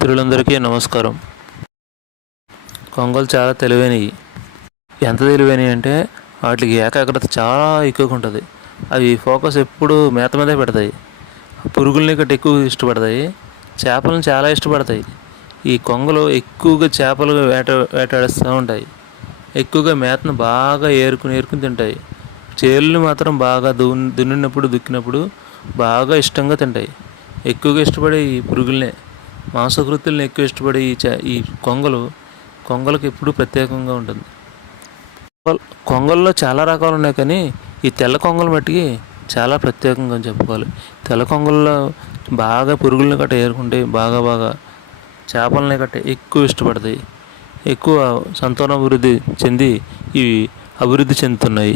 మిత్రులందరికీ నమస్కారం. కొంగలు చాలా తెలివైనవి. ఎంత తెలివైనవి అంటే వాటికి ఏకాగ్రత చాలా ఎక్కువగా ఉంటుంది. అవి ఫోకస్ ఎప్పుడు మేత మీదే పెడతాయి. పురుగుల్ని గట్టి ఎక్కువ ఇష్టపడతాయి. చేపలను చాలా ఇష్టపడతాయి. ఈ కొంగలు ఎక్కువగా చేపలు వేటాడుస్తూ ఉంటాయి. ఎక్కువగా మేతను బాగా ఏరుకుని తింటాయి. చేలుని మాత్రం బాగా దుక్కినప్పుడు బాగా ఇష్టంగా తింటాయి. ఎక్కువగా ఇష్టపడే ఈ పురుగులనే, మాంసకృతులను ఎక్కువ ఇష్టపడే ఈ కొంగలకు ఎప్పుడూ ప్రత్యేకంగా ఉంటుంది. కొంగల్లో చాలా రకాలు ఉన్నాయి, కానీ ఈ తెల్ల కొంగలు మట్టికి చాలా ప్రత్యేకంగా చెప్పుకోవాలి. తెల్ల కొంగల్లో బాగా పురుగులను గట్ట ఏరుకుంటే బాగా చేపలని గట్ట ఎక్కువ ఇష్టపడతాయి. ఎక్కువ సంతానాభివృద్ధి చెంది ఇవి అభివృద్ధి చెందుతున్నాయి.